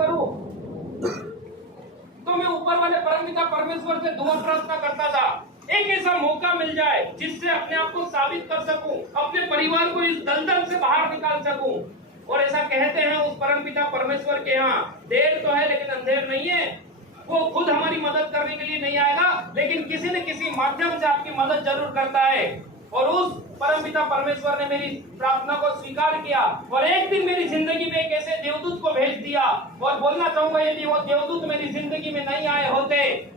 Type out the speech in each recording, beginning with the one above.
करूं? तो मैं ऊपर वाले परमपिता परमेश्वर से दुआ प्रार्थना करता था, एक ऐसा मौका मिल जाए जिससे अपने आप को साबित कर सकूं, अपने परिवार को इस दलदल से बाहर निकाल सकूं। और ऐसा कहते हैं उस परमपिता परमेश्वर के यहाँ देर तो है लेकिन अंधेर नहीं है। वो खुद हमारी मदद करने के लिए नहीं आएगा, लेकिन किसी न किसी माध्यम से आपकी मदद जरूर करता है। और उस परमपिता परमेश्वर ने मेरी प्रार्थना को स्वीकार किया और एक दिन मेरी जिंदगी में एक ऐसे देवदूत को भेज दिया। और बोलना चाहूंगा, यदि वो देवदूत मेरी जिंदगी में नहीं आए होते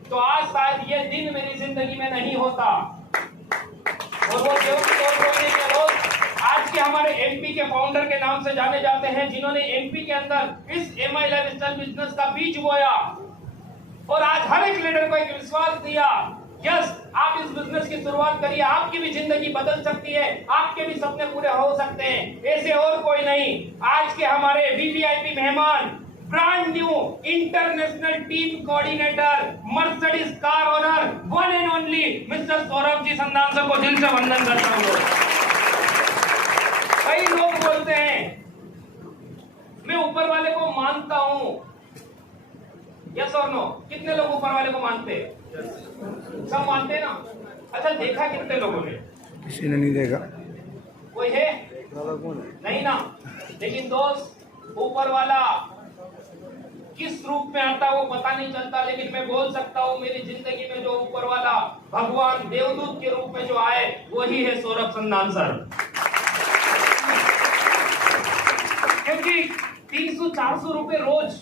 तो आज शायद ये दिन मेरी जिंदगी में नहीं होता। और वो देवदूत और कोई नहीं, आज के हमारे एमपी के फाउंडर के नाम से जाने जाते हैं, जिन्होंने एमपी के अंदर इस एमआई लाइफस्टाइल बिजनेस का बीज बोया और आज हर एक लीडर को एक विश्वास दिया, यस आप इस बिजनेस की शुरुआत करिए, आपकी भी जिंदगी बदल सकती है, आपके भी सपने पूरे हो सकते हैं, ऐसे और कोई नहीं। आज के हमारे वीवीआईपी मेहमान, brand new international team coordinator, Mercedes car owner, one and only mister Saurabh ji Sandhan sir को दिल से वंदन करता हूँ। कई लोग बोलते हैं मैं ऊपर वाले को मानता हूँ, यस और नो? कितने लोग ऊपर वाले को मानते हैं? सब मानते हैं ना? अच्छा, देखा कितने लोगों ने? किसी ने नहीं देखा। कोई है? नहीं ना। लेकिन दोस्त, ऊपर वाला किस रूप में आता है वो पता नहीं चलता, लेकिन मैं बोल सकता हूँ मेरी जिंदगी में जो ऊपर वाला भगवान देवदूत के रूप में जो आए वही है सौरभ संधान सर। क्योंकि 300-400 रुपए रोज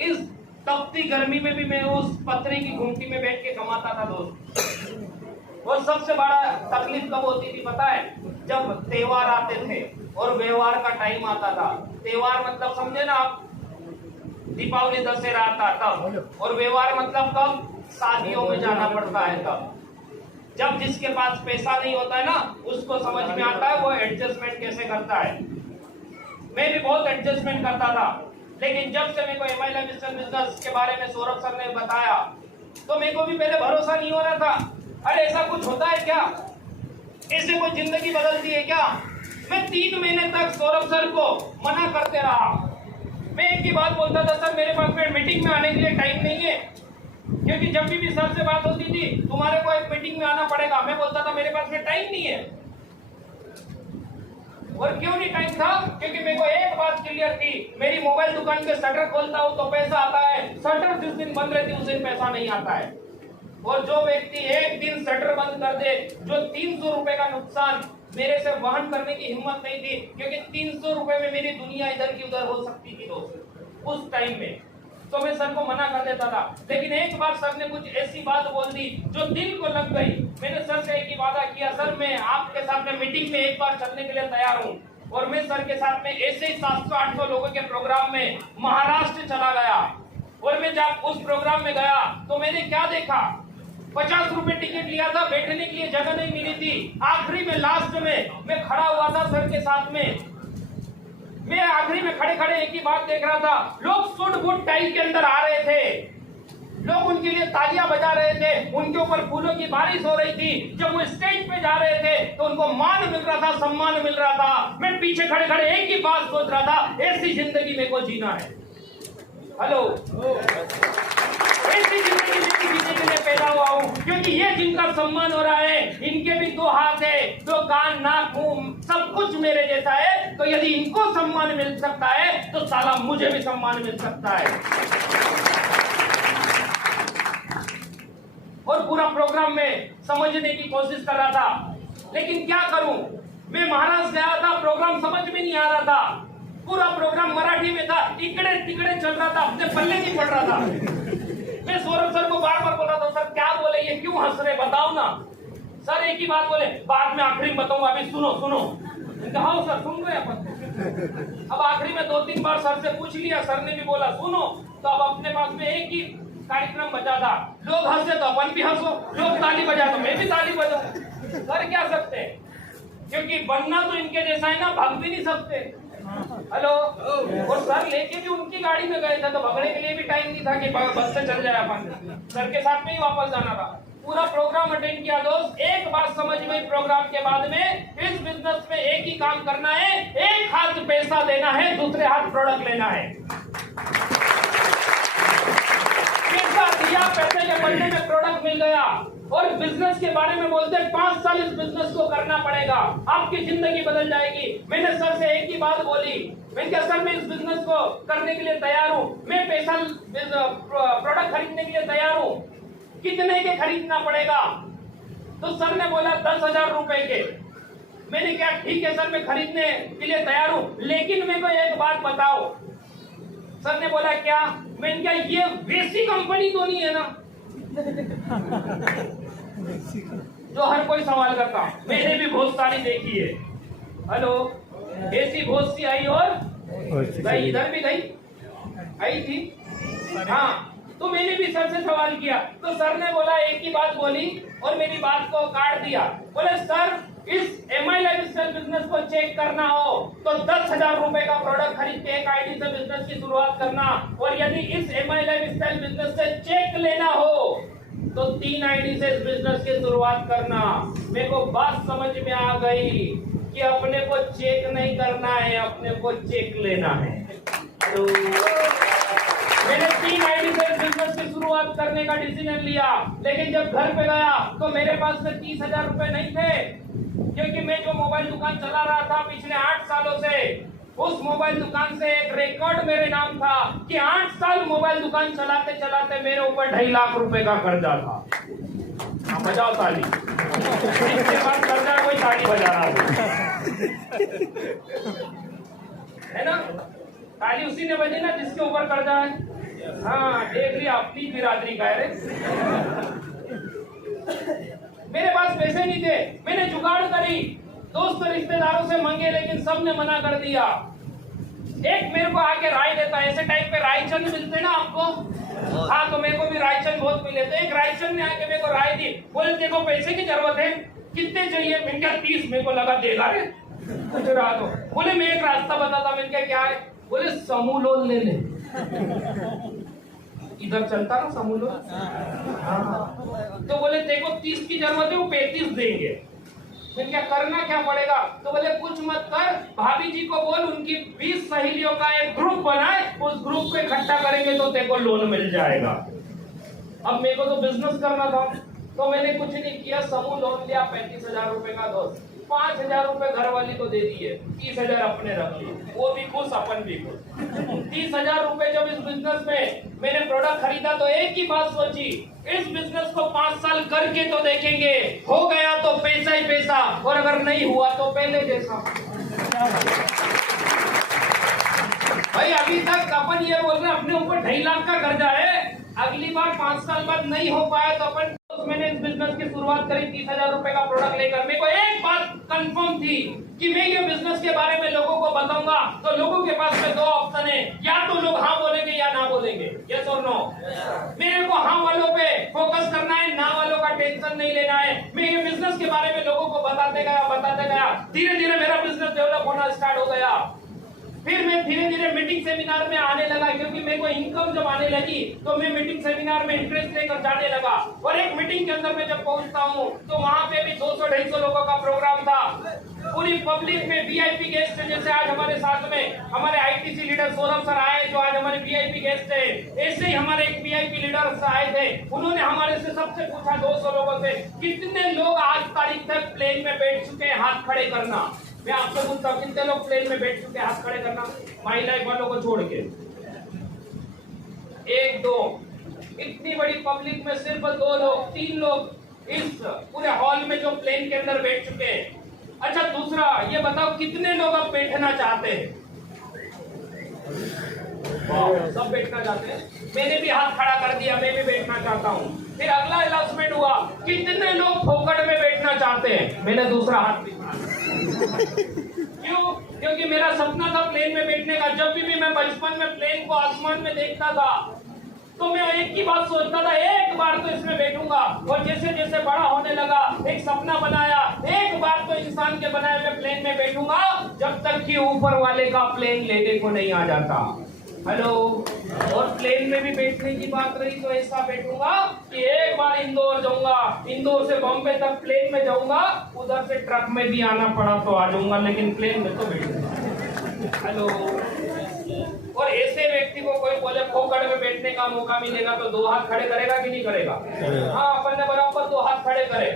इस तपती गर्मी में भी मैं उस पत्थरी की घुमटी में बैठ के कमाता था दोस्त। और सबसे बड़ा तकलीफ कब होती थी पता है? जब त्योहार आते थे और व्यवहार का टाइम आता था। त्योहार मतलब समझे ना आप, दीपावली दशहरा आता तब, और व्यवहार मतलब कब? शादियों में जाना पड़ता है तब। जब जिसके पास पैसा नहीं होता है ना, उसको समझ में आता है वो एडजस्टमेंट कैसे करता है। मैं भी बहुत एडजस्टमेंट करता था, लेकिन जब से मेरे को एमआई लाइफस्टाइल बिजनेस के बारे में सौरभ सर ने बताया तो मेरे को भी पहले भरोसा नहीं हो रहा था। अरे ऐसा कुछ होता है क्या? ऐसे कोई जिंदगी बदलती है क्या? मैं 3 महीने तक सौरभ सर को मना करते रहा। मैं एक ही बात बोलता था, सर मेरे पास में मीटिंग में आने के लिए टाइम नहीं है। क्योंकि जब भी सर से बात होती थी, तुम्हारे को एक मीटिंग में आना पड़ेगा, मैं बोलता था मेरे पास में टाइम नहीं है। और क्यों नहीं टाइम था? क्योंकि मेरे को एक बात क्लियर थी, मेरी मोबाइल दुकान के शटर खोलता हूँ तो पैसा आता है, शटर जिस दिन बंद रहती है उस दिन पैसा नहीं आता है। और जो व्यक्ति एक दिन शटर बंद कर दे, जो 300 रुपए का नुकसान मेरे से वहन करने की हिम्मत नहीं थी, क्योंकि 300 रुपए में मेरी दुनिया इधर की उधर हो सकती थी दोस्त उस टाइम में, तो मैं सर को मना कर देता था। लेकिन एक बार सर ने कुछ ऐसी बात बोल दी जो दिल को लग गई। मैंने सर से एक ही वादा किया, सर मैं आपके साथ में मीटिंग में एक बार चलने के लिए तैयार हूँ। और मैं सर के साथ में ऐसे ही 700-800 लोगों के प्रोग्राम में महाराष्ट्र चला गया। और मैं जब उस प्रोग्राम में गया तो मैंने क्या देखा, 50 रुपए टिकट लिया था, बैठने के लिए जगह नहीं मिली थी। आखिरी में लास्ट में मैं खड़ा हुआ था सर के साथ में। मैं आखिरी में खड़े खड़े एक ही बात देख रहा था, लोग सूट बूट टाई के अंदर आ रहे थे, लोग उनके लिए तालियां बजा रहे थे, उनके ऊपर फूलों की बारिश हो रही थी। जब वो स्टेज पे जा रहे थे तो उनको मान मिल रहा था, सम्मान मिल रहा था। मैं पीछे खड़े खड़े एक ही बात सोच रहा था, ऐसी जिंदगी मेरे को जीना है। हेलो, ऐसी जिंदगी मेरी जीने के लिए पैदा हुआ हूँ, क्योंकि ये जिनका सम्मान हो रहा है, इनके भी 2 हाथ है, 2 कान, नाक, मुंह, सब कुछ मेरे जैसा है। तो यदि इनको सम्मान मिल सकता है तो साला मुझे भी सम्मान मिल सकता है। और पूरा प्रोग्राम में समझने की कोशिश कर रहा था, लेकिन क्या करूं, मैं महाराष्ट्र गया था, प्रोग्राम समझ में नहीं आ रहा था। पूरा प्रोग्राम मराठी में था, इकड़े तिकड़े चल रहा था, अपने पल्ले नहीं पड़ रहा था। मैं सौरभ सर को बार बार बोल रहा था, सर क्या बोले, ये क्यों हंस रहे, बताओ ना। सर एक ही बात बोले, बाद में आखिरी में बताऊंगा, अभी सुनो सुनो। कहा सर सुन रहे अपन। अब आखिरी में 2-3 बार सर से पूछ लिया, सर ने भी बोला सुनो। तो अब अपने पास में एक ही कार्यक्रम बचा था, लोग हंसे तो अपन भी हंसो, लोग ताली बजाए तो मैं भी ताली बजाऊं। कर क्या सकते हैं, क्योंकि बनना तो इनके जैसा है ना, भाग भी नहीं सकते। हेलो, और सर लेके भी उनकी गाड़ी में गए थे तो भगने के लिए भी टाइम नहीं था कि बस से चल जाए अपन, सर के साथ में ही वापस जाना था। पूरा प्रोग्राम अटेंड किया दोस्त। एक बात समझ में प्रोग्राम के बाद में, इस बिजनेस में एक ही काम करना है, एक हाथ पैसा देना है, दूसरे हाथ प्रोडक्ट लेना है। पैसा दिया, पैसे के बदले में प्रोडक्ट मिल गया। और बिजनेस के बारे में बोलते हैं 5 साल इस बिजनेस को करना पड़ेगा, आपकी जिंदगी बदल जाएगी। मैंने सर से एक ही बात बोली, मैं क्या सर मैं इस बिजनेस को करने के लिए तैयार हूँ, मैं पैसा प्रोडक्ट खरीदने के लिए तैयार हूँ, कितने के खरीदना पड़ेगा? तो सर ने बोला 10,000 रुपए के। मैंने क्या ठीक है सर मैं खरीदने के लिए तैयार हूँ, लेकिन मेरे को एक बात बताओ। सर ने बोला क्या? मैंने क्या ये वैसी कंपनी तो नहीं है ना जो हर कोई सवाल करता? मैंने भी बहुत सारी देखी है। हेलो, ऐसी बहुत सी आई और गई, इधर भी गई, आई थी। हाँ, तो मैंने भी सर से सवाल किया, तो सर ने बोला एक ही बात बोली और मेरी बात को काट दिया। बोले सर इस MI लाइफस्टाइल बिजनेस को चेक करना हो तो 10,000 रुपए का प्रोडक्ट खरीद के एक आईडी से बिजनेस की शुरुआत करना, और यदि इस MI लाइफस्टाइल बिजनेस से चेक लेना हो तो 3 आईडी से इस बिजनेस की शुरुआत करना। मेरे को बात समझ में आ गई कि अपने को चेक नहीं करना है, अपने को चेक लेना है। तो मैंने 3 आईडी से बिजनेस की शुरुआत करने का डिसीजन लिया, लेकिन जब घर पे गया तो मेरे पास में 30,000 रुपए नहीं थे, क्योंकि मैं जो मोबाइल दुकान चला रहा था पिछले 8 सालों से, उस मोबाइल दुकान से एक रिकॉर्ड मेरे नाम था कि 8 साल मोबाइल दुकान चलाते चलाते मेरे ऊपर 2.5 लाख रुपए का कर्जा था। बजाओ ताली। इसके बाद कर्जा कोई ताली बजा रहा है ना? ताली उसी ने बजी ना जिसके ऊपर कर्जा है। हाँ, देख लिया अपनी बिरादरी का है। मेरे पास पैसे नहीं थे, मैंने जुगाड़ करी, दोस्त रिश्तेदारों से मांगे, लेकिन सबने मना कर दिया। एक मेरे को आके राय देता, ऐसे टाइप पे रायचंद मिलते ना आपको? हाँ, तो मेरे को भी रायचंद बहुत मिले। तो एक रायचंद ने आके मेरे को राय दी, बोले तेरे को पैसे की जरूरत है, कितने चाहिए? मैंने क्या 30? मेरे को लगा देगा रे कुछ रहा तो। बोले मैं एक रास्ता बताता। मैंने क्या है? बोले समूह लोन ले ले। इधर चलता ना समूह लोन। तो बोले तेरे को 30 की जरूरत है, वो 35 देंगे। फिर क्या करना क्या पड़ेगा? तो बोले कुछ मत कर, भाभी जी को बोल उनकी 20 सहेलियों का एक ग्रुप बनाए, उस ग्रुप को इकट्ठा करेंगे तो तेरे को लोन मिल जाएगा। अब मेरे को तो बिजनेस करना था, तो मैंने कुछ नहीं किया, समूह लोन लिया 35,000 रुपए का। दोस्त 5,000 रुपए घर वाली को दे दिए, 30,000 अपने रख लिए, वो भी खुश अपन भी खुश। 30,000 रुपए जब इस बिजनेस में मैंने प्रोडक्ट खरीदा तो एक ही बात सोची, इस बिजनेस को 5 साल करके तो देखेंगे, हो गया तो पैसा ही पैसा, और अगर नहीं हुआ तो पहले जैसा। भाई अभी तक अपन ये बोल रहे हैं अपने ऊपर 2.5 लाख का कर्जा है, अगली बार 5 साल बाद नहीं हो पाया तो अपन, मैंने इस बिजनेस की शुरुआत करी 30,000 रुपए का प्रोडक्ट लेकर। मेरे को एक बात कंफर्म थी कि मैं ये बिजनेस के बारे में लोगों को बताऊंगा तो लोगों के पास में 2 ऑप्शन है, या तो लोग हाँ बोलेंगे या ना बोलेंगे। यस और नो? मेरे को हाँ वालों पे फोकस करना है, ना वालों का टेंशन नहीं लेना है। मैं ये बिजनेस के बारे में लोगों को बताते गया, धीरे धीरे मेरा बिजनेस डेवलप होना स्टार्ट हो गया। फिर मैं धीरे धीरे मीटिंग सेमिनार में आने लगा, क्योंकि मेरे को इनकम जब आने लगी तो मैं मीटिंग सेमिनार में इंटरेस्ट लेकर जाने लगा। और एक मीटिंग के अंदर मैं जब पहुंचता हूं तो वहां पे भी 200-250 लोगों का प्रोग्राम था। पूरी पब्लिक में VIP गेस्ट है, जैसे आज हमारे साथ में हमारे ITC लीडर सौरभ सर आए जो आज हमारे VIP गेस्ट है, ऐसे ही हमारे एक VIP लीडर आए थे, उन्होंने हमारे से सबसे पूछा 200 लोगों से, कितने लोग आज तारीख तक प्लेन में बैठ चुके हैं, हाथ खड़े करना। मैं आपसे पूछता हूँ कितने लोग प्लेन में बैठ चुके हैं, हाथ खड़े करना, माई लाइफ वालों को छोड़ के। 1 2, इतनी बड़ी पब्लिक में सिर्फ 2 लोग 3 लोग इस पूरे हॉल में जो प्लेन के अंदर बैठ चुके हैं। अच्छा दूसरा ये बताओ कितने लोग अब बैठना चाहते हैं? सब बैठना चाहते हैं। मैंने भी हाथ खड़ा कर दिया, मैं भी बैठना चाहता हूँ। फिर अगला अनाउंसमेंट हुआ, कितने लोग फोकट में बैठना चाहते हैं? मैंने दूसरा हाथ भी क्यों? क्योंकि मेरा सपना था प्लेन में बैठने का। जब भी मैं बचपन में प्लेन को आसमान में देखता था तो मैं एक ही बात सोचता था, एक बार तो इसमें बैठूंगा। और जैसे जैसे बड़ा होने लगा एक सपना बनाया, एक बार तो इंसान के बनाए हुए प्लेन में बैठूंगा, जब तक कि ऊपर वाले का प्लेन लेने को नहीं आ जाता। हेलो। और प्लेन में भी बैठने की बात रही तो ऐसा बैठूंगा कि एक बार इंदौर जाऊंगा, इंदौर से बॉम्बे तक प्लेन में जाऊंगा, उधर से ट्रक में भी आना पड़ा तो आ जाऊंगा, लेकिन प्लेन में तो बैठूंगा। हेलो। और ऐसे व्यक्ति को कोई बोले खोखड़ में बैठने का मौका मिलेगा तो 2 हाथ खड़े करेगा कि नहीं करेगा? हाँ, अपन ने बराबर 2 हाथ खड़े करे।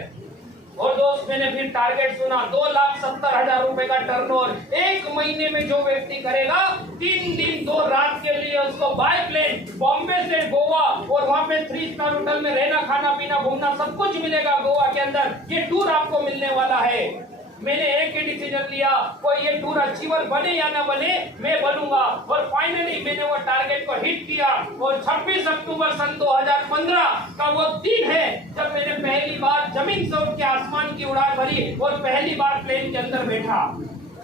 और दोस्त मैंने फिर टारगेट सुना, 2,70,000 रुपए का टर्नओवर 1 महीने में जो व्यक्ति करेगा, 3 दिन 2 रात के लिए उसको बाय प्लेन बॉम्बे से गोवा और वहाँ पे 3 स्टार होटल में रहना, खाना पीना, घूमना सब कुछ मिलेगा गोवा के अंदर। ये टूर आपको मिलने वाला है। मैंने एक ही डिसीजन लिया, कोई ये टूर अचीवर बने या ना बने, मैं बनूंगा। और फाइनली मैंने वो टारगेट को हिट किया। और 26 अक्टूबर सन 2015 का वो दिन है जब मैंने पहली बार जमीन से उठ के आसमान की उड़ान भरी और पहली बार प्लेन के अंदर बैठा।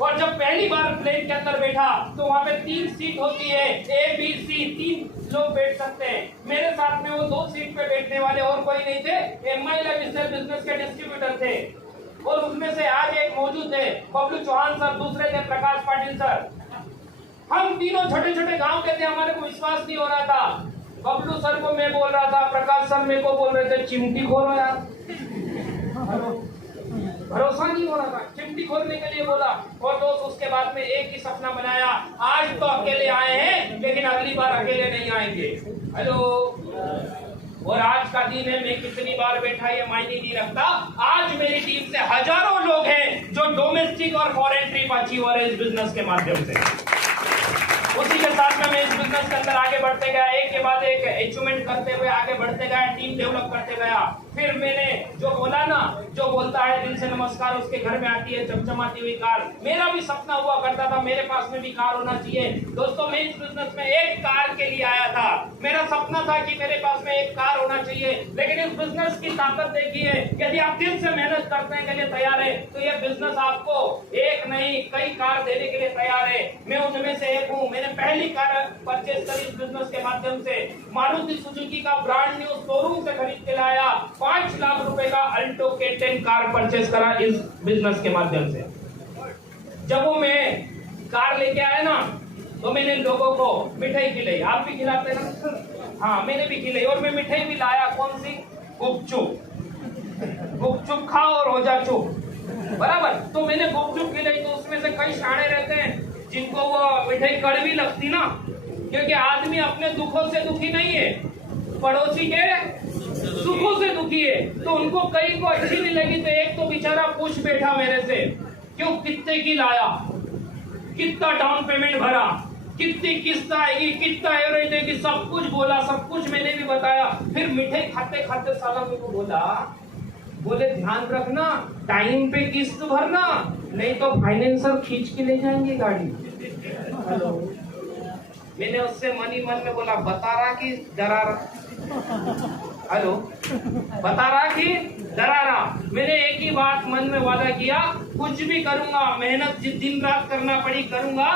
और जब पहली बार प्लेन के अंदर बैठा तो वहाँ पे 3 सीट होती है, A, B, C, 3 लोग बैठ सकते हैं। मेरे साथ में वो 2 सीट पे बैठने वाले और कोई नहीं थे, बिजनेस के डिस्ट्रीब्यूटर थे। और उसमें से आज एक मौजूद है, बबलू चौहान सर, दूसरे थे प्रकाश पाटिल सर। हम तीनों छोटे छोटे गांव के थे, हमारे को विश्वास नहीं हो रहा था। बबलू सर को मैं बोल रहा था, प्रकाश सर मेरे को बोल रहे थे चिमटी खोलो यार। भरोसा नहीं हो रहा था, चिमटी खोलने के लिए बोला। और दोस्त उसके बाद में एक ही सपना बनाया, आज तो अकेले आए हैं लेकिन अगली बार अकेले नहीं आएंगे। हेलो। और आज का दिन है, मैं कितनी बार बैठा ये मायने नहीं रखता। आज मेरी टीम से हजारों लोग हैं जो डोमेस्टिक और फॉरेन ट्रिप अचीवर है इस बिजनेस के माध्यम से। उसी के साथ में मैं इस बिजनेस के अंदर आगे बढ़ते गया, एक के बाद एक अचीवमेंट करते हुए आगे बढ़ते गया, टीम डेवलप करते गया। फिर मैंने जो बोला ना, जो बोलता है दिल से नमस्कार उसके घर में आती है चमचमाती हुई कार। मेरा भी सपना हुआ करता था मेरे पास में भी कार होना चाहिए। दोस्तों मैं इस बिजनेस में एक कार के लिए आया था। मेरा सपना था कि मेरे पास में एक कार होना चाहिए, लेकिन इस बिजनेस की ताकत देखिए, यदि आप दिल से मेहनत करने के लिए तैयार है तो ये बिजनेस आपको एक नहीं कई कार देने के लिए तैयार है। मैं उनमें से एक हूँ। मैंने पहली कार परचेज करी इस बिजनेस के माध्यम से। मारुति सुजुकी का ब्रांड न्यू शोरूम से खरीद के लाया। 5 लाख रुपए का अल्टो K10 कार परचेज करा इस बिजनेस के माध्यम से। जब वो मैं कार लेके आया ना तो मैंने लोगों को मिठाई खिलाई। आप भी खिलाते हैं ना? हाँ, मैंने भी खिलाई। और मैं मिठाई भी लाया, कौन सी? गुपचुप। गुपचुप खाओ और हो जा चुप, बराबर। तो मैंने गुपचुप खिलाई तो उसमें से कई शाणे रहते हैं जिनको वो मिठाई कड़वी लगती ना, क्योंकि आदमी अपने दुखों से दुखी नहीं है, पड़ोसी के सुखों से दुखी है। तो उनको कई को अच्छी नहीं लगी तो एक तो बेचारा पूछ बैठा मेरे से, क्यों कितने की लाया, कितना डाउन पेमेंट भरा, कितनी किस्त आएगी, कितना एवरेज देगी, सब कुछ बोला, सब कुछ मैंने भी बताया। फिर मिठाई खाते खाते साला मेरे को बोले ध्यान रखना, टाइम पे किस्त भरना, नहीं तो फाइनेंसर खींच के ले जाएंगे गाड़ी। हेलो। मैंने उससे मन ही मन में बोला, बता रहा कि डरा रहा? हेलो, बता रहा कि डरा रहा? मैंने एक ही बात मन में वादा किया, कुछ भी करूंगा, मेहनत दिन रात करना पड़ी करूंगा।